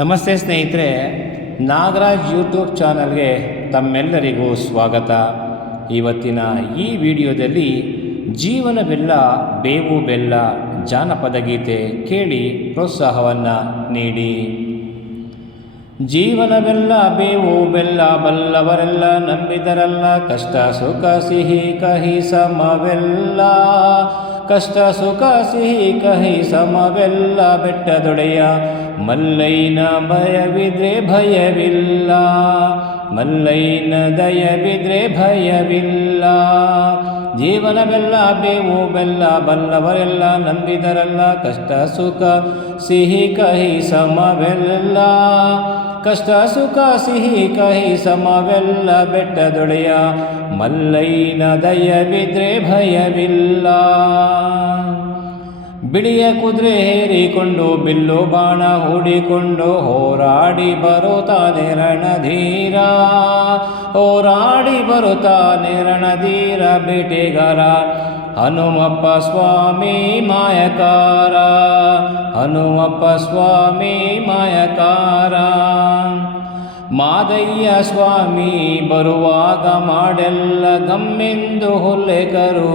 ನಮಸ್ತೆ ಸ್ನೇಹಿತರೆ, ನಾಗರಾಜ್ ಯೂಟ್ಯೂಬ್ ಚಾನಲ್ಗೆ ತಮ್ಮೆಲ್ಲರಿಗೂ ಸ್ವಾಗತ. ಇವತ್ತಿನ ಈ ವಿಡಿಯೋದಲ್ಲಿ ಜೀವನವೆಲ್ಲ ಬೇವು ಬೆಲ್ಲ ಜಾನಪದ ಗೀತೆ ಕೇಳಿ ಪ್ರೋತ್ಸಾಹವನ್ನು ನೀಡಿ. ಜೀವನವೆಲ್ಲ ಬೇವು ಬೆಲ್ಲ ಬಲ್ಲವರೆಲ್ಲ ನಂಬಿದರಲ್ಲ, ಕಷ್ಟ ಸುಖ ಸಿಹಿ ಕಹಿ ಸಮವೆಲ್ಲ, ಕಷ್ಟ ಸುಖ ಸಿಹಿ ಕಹಿ ಸಮವೆಲ್ಲ, ಬೆಟ್ಟದೊಡೆಯ ಮಲ್ಲೈನ ಭಯವಿದ್ರೆ ಭಯವಿಲ್ಲ, ಮಲ್ಲೈನ ದಯವಿದ್ರೆ ಭಯವಿಲ್ಲ. ಜೀವನವೆಲ್ಲ ಬೇವು ಬೆಲ್ಲ ಬಲ್ಲವರೆಲ್ಲ ನಂಬಿದರಲ್ಲ, ಕಷ್ಟ ಸುಖ ಸಿಹಿ ಕಹಿ ಸಮವೆಲ್ಲ, ಕಷ್ಟ ಸುಖ ಸಿಹಿ ಕಹಿ ಸಮವೆಲ್ಲ, ಬೆಟ್ಟದೊಡೆಯ ಮಲ್ಲೈನ ದಯವಿದ್ರೆ ಭಯವಿಲ್ಲ. ಬಿಳಿಯ ಕುದುರೆ ಹೇರಿಕೊಂಡು ಬಿಲ್ಲು ಬಾಣ ಹೂಡಿಕೊಂಡು ಹೋರಾಡಿ ಬರುತ್ತಾನೆ ರಣಧೀರ, ಹೋರಾಡಿ ಬರುತ್ತಾನೆ ರಣಧೀರ, ಬೇಟೆಗಾರ ಹನುಮಪ್ಪ ಸ್ವಾಮಿ ಮಾಯಕಾರ, ಹನುಮಪ್ಪ ಸ್ವಾಮಿ ಮಾಯಕಾರ. ಮಾದಯ್ಯ ಸ್ವಾಮಿ ಬರುವಾಗ ಮಾಡೆಲ್ಲ ಗಮ್ಮೆಂದು ಹುಲ್ಲೆಕರು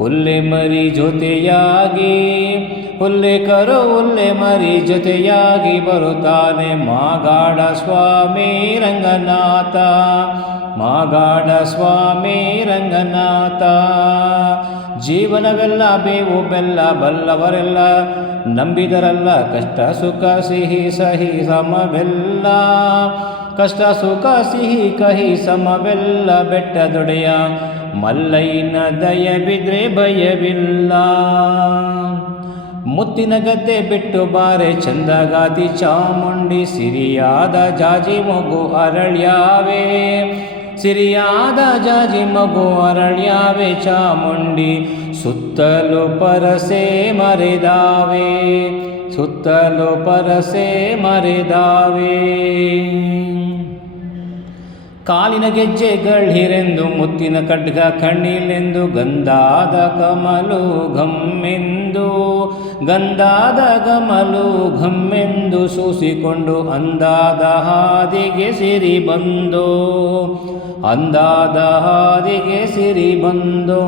ಹುಲ್ಲೆ ಮರಿ ಜೊತೆಯಾಗಿ, ಹುಲ್ಲೆಕರು ಹುಲ್ಲೆ ಮರಿ ಜೊತೆಯಾಗಿ ಬರುತ್ತಾನೆ ಮಾಗಾಡ ಸ್ವಾಮಿ ರಂಗನಾಥ, ಮಾಗಾಡ ಸ್ವಾಮಿ ರಂಗನಾಥ. ಜೀವನವೆಲ್ಲ ಬೇವು ಬೆಲ್ಲ ಬಲ್ಲವರೆಲ್ಲ ನಂಬಿದರಲ್ಲ, ಕಷ್ಟ ಸುಖ ಸಿಹಿ ಸಹಿ ಸಮವೆಲ್ಲ, ಕಷ್ಟ ಸುಖ ಸಿಹಿ ಕಹಿ ಸಮವೆಲ್ಲ, ಬೆಟ್ಟದೊಡೆಯ ಮಲ್ಲೈನ ದಯವಿದ್ರೆ ಭಯವಿಲ್ಲ. ಮುತ್ತಿನ ಗದ್ದೆ ಬಿಟ್ಟು ಬಾರೆ ಚಂದಗಾತಿ ಚಾಮುಂಡಿ, ಸಿರಿಯಾದ ಜಾಜಿ ಮಗು ಅರಳ್ಯಾವೆ, ಸಿರಿಯಾದ ಜಾಜಿ ಮಗು ಅರಳ್ಯಾವೆ ಚಾಮುಂಡಿ, ಸುತ್ತಲೂ ಪರಸೆ ಮರೆದಾವೆ, ಸುತ್ತಲೂ ಪರಸೆ ಮರೆದಾವೆ. ಕಾಲಿನ ಗೆಜ್ಜೆಗಳಿರೆಂದು ಮುತ್ತಿನ ಖಡ್ಗ ಕಣ್ಣಿಲೆಂದು, ಗಂಧಾದ ಕಮಲು ಘಮ್ಮೆಂದು, ಗಂಧಾದ ಕಮಲು ಘಮ್ಮೆಂದು ಸೂಸಿಕೊಂಡು ಅಂದಾದ ಹಾದಿಗೆ ಸಿರಿ ಬಂದು, ಅಂದಾದ ಹಾದಿಗೆ ಸಿರಿ ಬಂದು.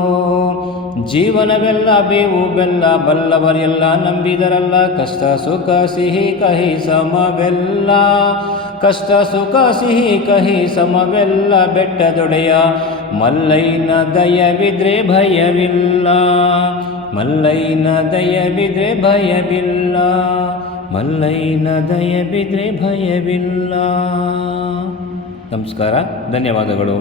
ಜೀವನವೆಲ್ಲ ಬೇವು ಬೆಲ್ಲ ಬಲ್ಲವರೆಲ್ಲ ನಂಬಿದರಲ್ಲ, ಕಷ್ಟ ಸುಖ ಸಿಹಿ ಕಹಿ ಸಮವೆಲ್ಲ, ಕಷ್ಟ ಸುಖ ಸಿಹಿ ಕಹಿ ಸಮವೆಲ್ಲ, ಬೆಟ್ಟದೊಡೆಯ ಮಲ್ಲೈನ ದಯವಿದ್ರೆ ಭಯವಿಲ್ಲ, ಮಲ್ಲೈನ ದಯವಿದ್ರೆ ಭಯವಿಲ್ಲ, ಮಲ್ಲೈನ ದಯವಿದ್ರೆ ಭಯವಿಲ್ಲ. ನಮಸ್ಕಾರ, ಧನ್ಯವಾದಗಳು.